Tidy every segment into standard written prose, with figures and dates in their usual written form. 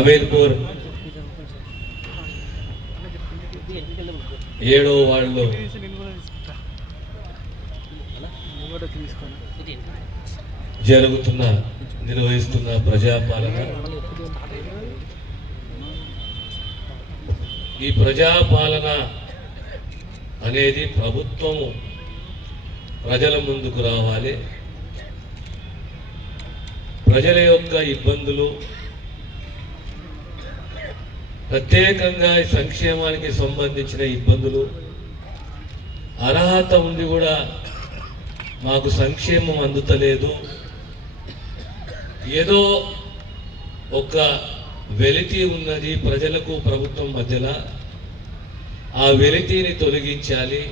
అమీర్పూర్ 7వ వార్డులో నిర్వహిస్తున్న ప్రజాపాలన, ఈ ప్రజాపాలన అనేది ప్రభుత్వం ప్రజల ముందుకు రావాలి. ప్రజల యొక్క ఇబ్బందులు, ప్రత్యేకంగా సంక్షేమానికి సంబంధించిన ఇబ్బందులు, అర్హత ఉండి కూడా మాకు సంక్షేమం అందుతలేదు, ఏదో ఒక వెలితి ఉన్నది ప్రజలకు ప్రభుత్వం మధ్యలో, ఆ వెలితిని తొలగించాలి,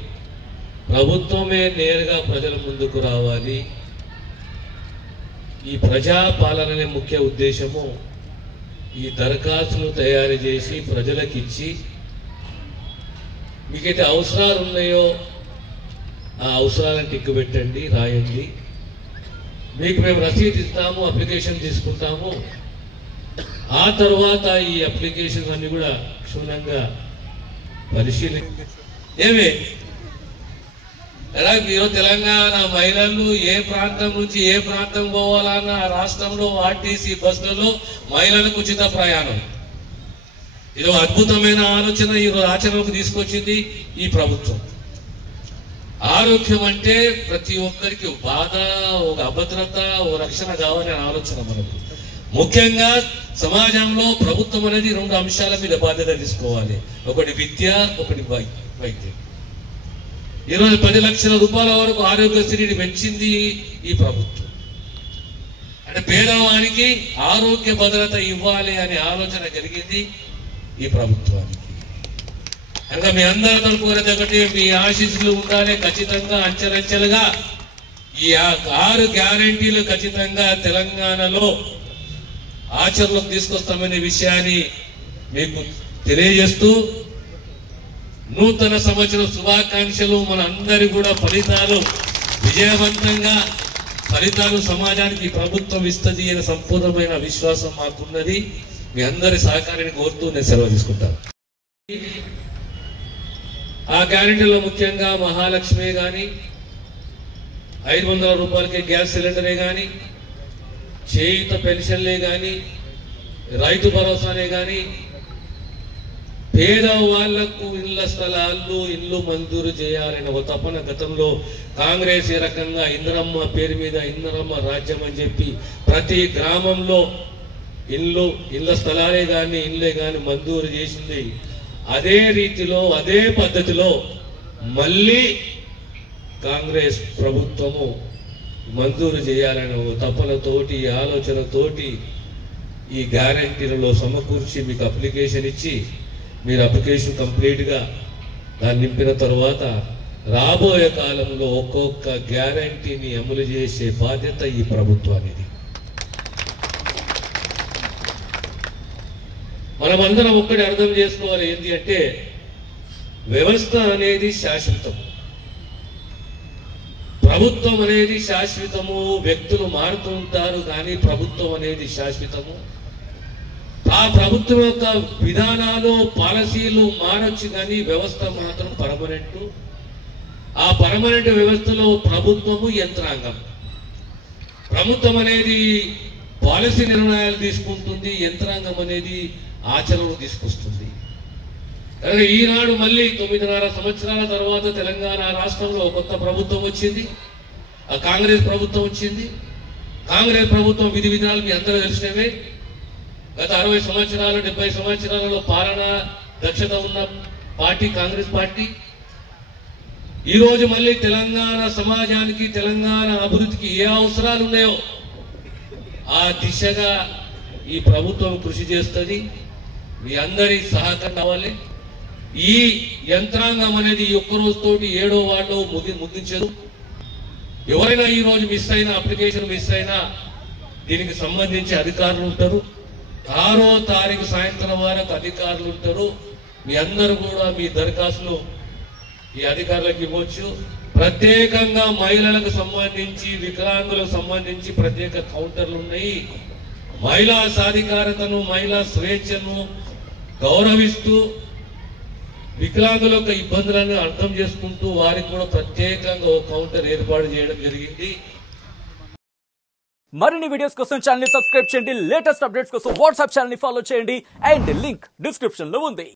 ప్రభుత్వమే నేరుగా ప్రజల ముందుకు రావాలి. ఈ ప్రజాపాలననే ముఖ్య ఉద్దేశము. ఈ దరఖాస్తులు తయారు చేసి ప్రజలకు ఇచ్చి మీకైతే అవసరాలు ఉన్నాయో ఆ అవసరాలను టిక్కు పెట్టండి, రాయండి, మీకు మేము రసీదు ఇస్తాము, అప్లికేషన్ తీసుకుంటాము. ఆ తర్వాత ఈ అప్లికేషన్ అన్ని కూడా క్షుణ్ణంగా ఏమే ఎలా మీరు తెలంగాణ మహిళలు ఏ ప్రాంతం నుంచి ఏ ప్రాంతం పోవాలన్న రాష్ట్రంలో ఆర్టీసీ బస్సులలో మహిళలకు ఉచిత ప్రయాణం. ఇది అద్భుతమైన ఆలోచన ఈరోజు ఆచరణకు తీసుకొచ్చింది ఈ ప్రభుత్వం. ఆరోగ్యం అంటే ప్రతి ఒక్కరికి బాధ, ఒక అభద్రత, ఒక రక్షణ కావాలనే ఆలోచన మనకు. ముఖ్యంగా సమాజంలో ప్రభుత్వం అనేది 2 అంశాల మీద బాధ్యత తీసుకోవాలి. ఒకటి విద్య, ఒకటి వైద్యం. ఈరోజు 10 లక్షల రూపాయల వరకు ఆరోగ్యశ్రీని పెంచింది ఈ ప్రభుత్వం. అంటే పేదవానికి ఆరోగ్య భద్రత ఇవ్వాలి అనే ఆలోచన కలిగింది ఈ ప్రభుత్వానికి. కనుక మీ అందరితో కోరేది ఒకటి, మీ ఆశీస్సులు ఉండాలి. ఖచ్చితంగా అంచెలంచెలుగా ఈ 6 గ్యారంటీలు ఖచ్చితంగా తెలంగాణలో ఆచరణలోకి తీసుకొస్తామనే విషయాన్ని మీకు తెలియజేస్తూ నూతన సంవత్సర శుభాకాంక్షలు. మన అందరి కూడా ఫలితాలు విజయవంతంగా, ఫలితాలు సమాజానికి ప్రభుత్వం ఇస్తుంది అనే సంపూర్ణమైన విశ్వాసం మాకున్నది. మీ అందరి సహకారాన్ని కోరుతూ నేను సెలవు తీసుకుంటాను. ఆ గ్యారెంటీలో ముఖ్యంగా మహాలక్ష్మి కానీ, 500 రూపాయలకే గ్యాస్ సిలిండరే కానీ, చేయుత పెన్షన్లే కానీ, రైతు భరోసానే కానీ, పేద వాళ్లకు ఇళ్ల స్థలాలు, ఇల్లు మంజూరు చేయాలనే ఒక తపన గతంలో కాంగ్రెస్ ఏ రకంగా ఇందిరమ్మ పేరు మీద ఇందిరమ్మ రాజ్యం అని చెప్పి ప్రతి గ్రామంలో ఇళ్ల స్థలాలే కానీ ఇళ్ళే కానీ మంజూరు చేసింది. అదే రీతిలో, అదే పద్ధతిలో మళ్ళీ కాంగ్రెస్ ప్రభుత్వము మంజూరు చేయాలనే తపనతోటి, ఆలోచనతోటి ఈ గ్యారంటీలలో సమకూర్చి మీకు అప్లికేషన్ ఇచ్చి, మీరు అప్లికేషన్ కంప్లీట్గా దాన్ని నింపిన తర్వాత రాబోయే కాలంలో ఒక్కొక్క గ్యారంటీని అమలు చేసే బాధ్యత ఈ ప్రభుత్వానికి. మనమందరం ఒక్కటి అర్థం చేసుకోవాలి, ఏంటి అంటే వ్యవస్థ అనేది శాశ్వతం, ప్రభుత్వం అనేది శాశ్వతము. వ్యక్తులు మారుతూ ఉంటారు కానీ ప్రభుత్వం అనేది శాశ్వతము. ఆ ప్రభుత్వం యొక్క విధానాలు, పాలసీలు మారొచ్చు కానీ వ్యవస్థ మాత్రం పర్మనెంట్. ఆ పర్మనెంట్ వ్యవస్థలో ప్రభుత్వము యంత్రాంగం. ప్రభుత్వం అనేది పాలసీ నిర్ణయాలు తీసుకుంటుంది, యంత్రాంగం అనేది ఆచరణను తీసుకొస్తుంది. కనుక ఈనాడు మళ్ళీ 9.5 సంవత్సరాల తర్వాత తెలంగాణ రాష్ట్రంలో కొత్త ప్రభుత్వం వచ్చింది. ఆ కాంగ్రెస్ ప్రభుత్వం వచ్చింది. కాంగ్రెస్ ప్రభుత్వం విధి విధానాలు మీ అందరూ తెలిసినవే. గత 60 సంవత్సరాలు 70 సంవత్సరాలలో పాలనా దక్షత ఉన్న పార్టీ కాంగ్రెస్ పార్టీ. ఈరోజు మళ్ళీ తెలంగాణ సమాజానికి, తెలంగాణ అభివృద్ధికి ఏ అవసరాలు ఉన్నాయో ఆ దిశగా ఈ ప్రభుత్వం కృషి చేస్తుంది. మీ అందరి సహకారం కావాలి. ఈ యంత్రాంగం అనేది ఒక్క రోజుతోటి 7వ వార్డులో ముగించదు. ఎవరైనా ఈ రోజు మిస్ అయినా, అప్లికేషన్ మిస్ అయినా దీనికి సంబంధించి అధికారులు ఉంటారు. 6వ తారీఖు సాయంత్రం వరకు అధికారులు ఉంటారు. మీ అందరూ కూడా మీ దరఖాస్తులు ఈ అధికారులకు ఇవ్వచ్చు. ప్రత్యేకంగా మహిళలకు సంబంధించి, వికలాంగులకు సంబంధించి ప్రత్యేక కౌంటర్లు ఉన్నాయి. మహిళా సాధికారతను, మహిళా స్వేచ్ఛను గౌరవిస్తూ వికలాంగుల యొక్క ఇబ్బందులను అర్థం చేసుకుంటూ వారికి కూడా ప్రత్యేకంగా ఒక కౌంటర్ ఏర్పాటు చేయడం జరిగింది. మరిన్ని వీడియోస్ కోసం ఛానల్ ని సబ్స్క్రైబ్ చేయండి. లేటెస్ట్ అప్డేట్స్ కోసం వాట్సాప్ ఛానల్ ని ఫాలో చేయండి. అండ్ లింక్ డిస్క్రిప్షన్ లో ఉంది.